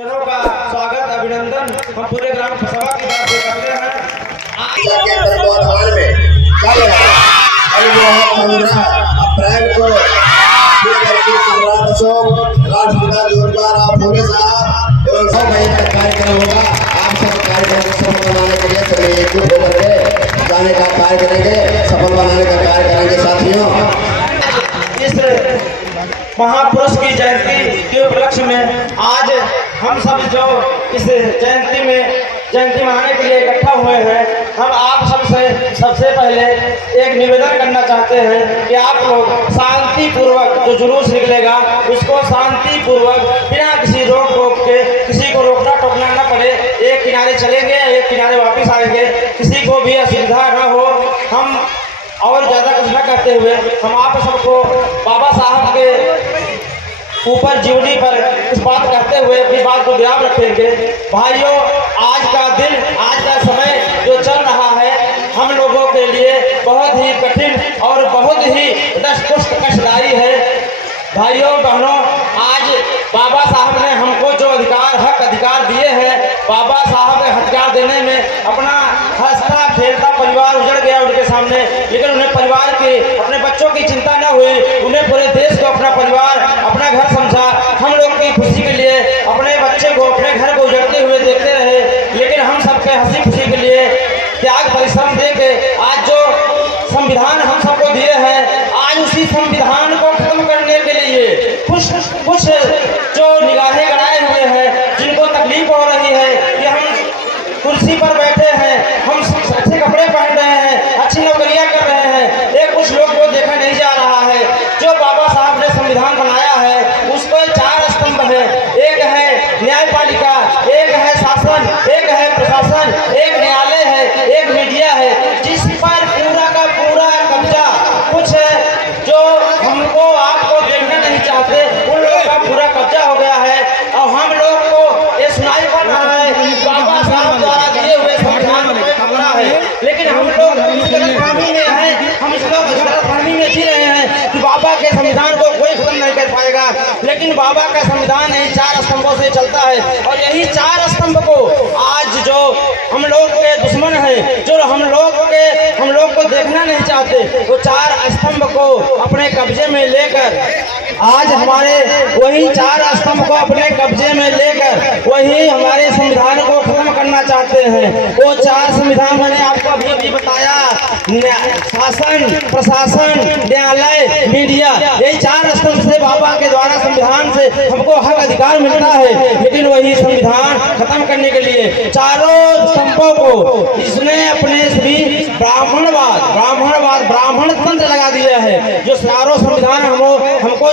का स्वागत अभिनंदन हम पूरे ग्राम सभा की तरफ से करते हैं। वर्तमान में कल 15 अप्रैल को राष्ट्रपिता जोरदार फूले साहब एवं सब महीने का कार्यक्रम होगा। आप सब कार्यक्रम को सफल बनाने के लिए सभी एकजुट होकर के जाने का कार्य करेंगे, सफल बनाने का कार्य करेंगे। साथियों, इस महापुरुष की जयंती के उपलक्ष्य में आज हम सब जो इस जयंती मनाने के लिए इकट्ठा हुए हैं, हम आप सबसे पहले एक निवेदन करना चाहते हैं कि आप लोग शांति पूर्वक जो जुलूस निकलेगा उसको शांति पूर्वक बिना किसी रोक टोक के, किसी को रोकना टोकना न पड़े, एक किनारे चलेंगे, एक किनारे वापस आएंगे, किसी को भी असुविधा न हो। हम और ज़्यादा कुछ न करते हुए हम आप सबको बाबा साहब के ऊपर जीवनी पर कुछ बात करते हुए अपनी बात को विराम रखेंगे। भाइयों, आज का दिन, आज का समय जो चल रहा है हम लोगों के लिए बहुत ही कठिन और बहुत ही कष्टदायी है। भाइयों बहनों, आज बाबा साहब ने हमको जो अधिकार दिए हैं, बाबा साहब ने हथियार देने में अपना हंसता खेलता परिवार उजड़ गया उनके सामने, लेकिन उन्हें परिवार की, अपने बच्चों की चिंता न हुई। उन्हें पूरे देश को अपना परिवार, अपना घर समझा। हम लोग की खुशी के लिए अपने बच्चे को, अपने घर को उजड़ते हुए देखते रहे, लेकिन हम सबके हंसी खुशी के लिए त्याग परिश्रम दे के आज जो संविधान हम सबको दिए हैं, आज उसी संविधान को खत्म करने के लिए कुछ जो निगाहें गड़ाए हुए हैं, जिनको तकलीफ हो रही है कि हम कुर्सी पर बैठे हैं, हम अच्छे कपड़े पहन रहे हैं, अच्छी नौकरियां कर रहे हैं, एक कुछ लोग को देखा नहीं जा रहा है। जो बाबा साहब ने संविधान बनाया है उसको 4 स्तंभ है। एक है न्यायपालिका, एक है शासन, एक है प्रशासन, एक न्यायालय है, एक मीडिया है, जिस पर पूरा का पूरा कब्जा कुछ जो हमको आपको देखना नहीं चाहते उन लोगों का पूरा कब्जा हो गया है। और हम लोग को ये सुनाई पड़ रहा है बाबा साहब द्वारा दिए हुए संविधान में खतरा है, लेकिन हम लोग इस गलतफहमी में हैं, हम इस गलतफहमी में जी रहे हैं कि बाबा के संविधान को कोई खत्म नहीं कर पाएगा। लेकिन बाबा का संविधान यही 4 स्तंभों से चलता है, और यही 4 स्तंभ को आज जो हम लोग के दुश्मन हैं, जो हम लोग को देखना नहीं चाहते, वो 4 स्तंभ को अपने कब्जे में लेकर आज हमारे वही 4 स्तंभ को अपने कब्जे में लेकर वही हमारे संविधान को खत्म करना चाहते हैं। वो 4 संविधान मैंने आपको अभी बताया, शासन, प्रशासन, न्यायालय, मीडिया, यही 4 स्तंभ से बाबा के द्वारा संविधान से हमको हक अधिकार मिलता है। लेकिन वही संविधान खत्म करने के लिए चारों स्तंभों को इसने अपने सभी ब्राह्मण तंत्र लगा दिया है। जो चारों संविधान हमको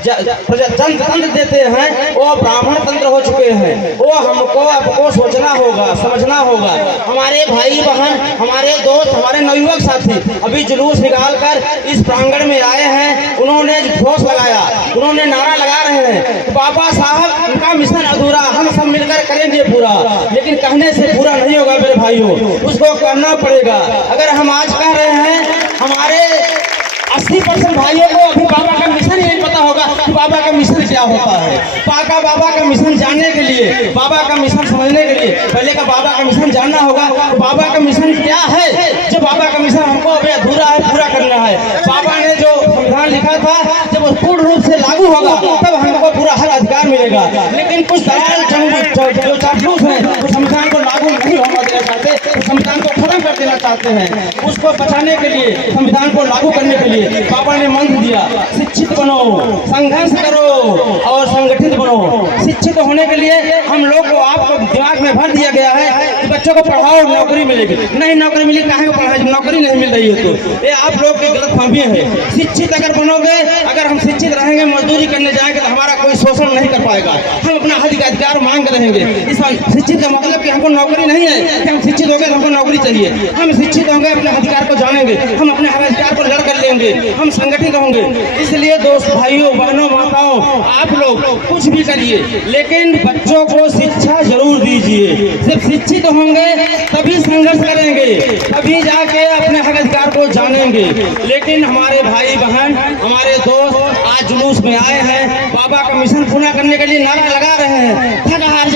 तंत्र देते हैं वो ब्राह्मण तंत्र हो चुके हैं। वो आपको सोचना होगा, समझना होगा। हमारे भाई बहन, हमारे दोस्त, हमारे नवयुवक साथी अभी जुलूस निकाल कर इस प्रांगण में आए हैं, उन्होंने घोष लगाया, उन्होंने नारा लगा रहे हैं कि बाबा साहब उनका मिशन अधूरा, हम सब मिलकर करेंगे पूरा। लेकिन कहने से पूरा नहीं होगा मेरे भाइयों, उसको करना पड़ेगा। अगर हम आज कह रहे हैं, हमारे 80% भाइयों को अभी बाबा का मिशन ही नहीं पता होगा कि बाबा का मिशन क्या होता है। बाबा का मिशन जानने के लिए, बाबा का मिशन समझने के लिए पहले का बाबा का मिशन जानना होगा। तो बाबा का मिशन क्या है, जो बाबा का मिशन हमको अभी अधूरा है, पूरा करना है। बाबा ने जो संविधान लिखा था, जब वो पूर्ण रूप से लागू होगा तब हमको पूरा हक अधिकार मिलेगा। लेकिन कुछ दलाल जो चापलूस हैं वो संविधान को लागू नहीं होना देना चाहते, संविधान को खत्म कर देना चाहते हैं। उसको बचाने के लिए, संविधान को लागू करने के लिए बाबा ने मंत्र दिया, शिक्षित बनो, संघर्ष करो और संगठित बनो। शिक्षित होने के लिए हम लोग को, आपको दिमाग में भर दिया गया है कि बच्चों को पढ़ाओ नौकरी मिलेगी। नहीं, नौकरी मिली काहे को पढ़ाई, नौकरी नहीं मिल रही है। तो ये आप लोग की गलतफहमी है। शिक्षित अगर बनोगे, अगर हम शिक्षित रहेंगे, मजदूरी करने जाएंगे तो हमारा कोई शोषण नहीं कर पाएगा। हम अपना अधिकार मांग रहेंगे। इस शिक्षित का मतलब कि हमको नौकरी नहीं है कि हम शिक्षित हो गए तो हमको नौकरी चाहिए। हम शिक्षित होंगे, अपने अधिकार को जानेंगे, हम अपने अधिकार को लड़ कर लेंगे, हम संगठित होंगे। इसलिए दोस्त, भाइयों, बहनों, माताओं, आप लोग कुछ भी करिए, लेकिन बच्चों को शिक्षा जरूर दीजिए। सिर्फ शिक्षित होंगे तभी संघर्ष करेंगे, तभी जाके अपने हक अधिकार को जानेंगे। लेकिन हमारे भाई बहन, हमारे दोस्त आज जुलूस में आए हैं, बाबा का मिशन पूरा करने के लिए नारा लगा रहे हैं, थक हार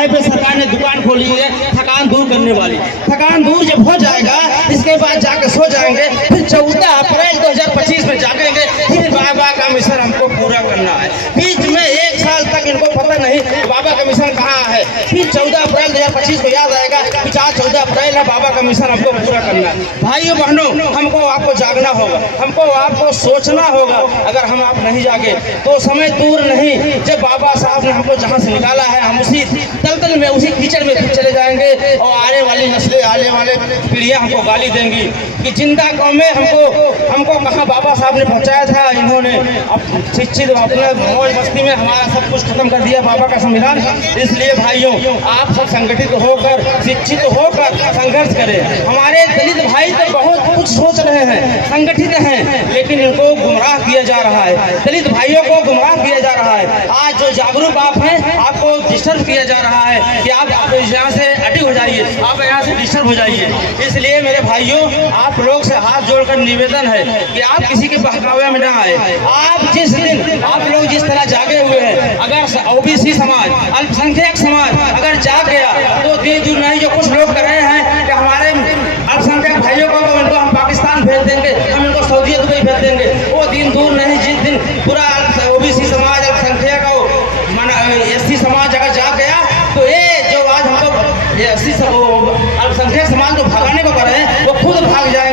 पैमाने पे सरकार ने दुकान खोली है थकान दूर करने वाली। थकान दूर जब हो जाएगा इसके बाद जाके सो जाएंगे, फिर 14 अप्रैल 2025 में जागेंगे, फिर बाबा का मिशन हमको पूरा करना है। बीच में 1 साल तक इनको पता नहीं बाबा का मिशन कहाँ है, फिर 14 अप्रैल 2025 को याद आएगा कि 14 अप्रैल है, बाबा का मिशन हमको पूरा करना है। भाइयों बहनों, हमको आपको जागना होगा, हमको आपको सोचना होगा। अगर हम आप नहीं जागे तो समय दूर नहीं, जब बाबा साहब ने हमको जहाँ से निकाला है हम उसी दलदल में, उसी कीचड़ में फिर चले जाएंगे और आने वाली नस्लें, आने वाले पीढ़ियाँ हमको गाली देंगी कि जिंदा कौमें हमको कहाँ बाबा साहब ने पहुँचाया था। इन्होंने अब शिक्षित अपने मौज मस्ती में हमारा सब कुछ खत्म कर दिया, बाबा का संविधान। इसलिए भाइयों, आप सब संगठित होकर, शिक्षित होकर संघर्ष करें। हमारे दलित भाई तो बहुत कुछ सोच रहे हैं, संगठित हैं, लेकिन इनको गुमराह किया जा रहा है, दलित भाइयों को गुमराह किया जा रहा है। आज जो जागरूक आप हैं, आपको डिस्टर्ब किया जा रहा है कि आप यहाँ से अटी हो जाइए, आप यहाँ से डिस्टर्ब हो जाइए। इसलिए मेरे भाइयों, आप लोग से हाथ जोड़कर निवेदन है कि आप किसी के बहकावे में ना आए। आप जिस दिन आप लोग जिस तरह जागे हुए हैं, अगर ओबीसी समाज, अल्पसंख्यक समाज अगर जाग गया तो दिन दूर नहीं, जो कुछ लोग कर रहे हैं कि हमारे अल्पसंख्यक भाइयों को तो इनको हम पाकिस्तान भेज देंगे, हम इनको सऊदी दुबई भेज देंगे, वो दिन दूर नहीं। जिस दिन पूरा ओबीसी समाज, अल्पसंख्यक एससी समाज अगर जाग गया तो ये जो आज हमको अल्पसंख्यक समाज को भगाने को कर रहे हैं, वो खुद भाग जाए।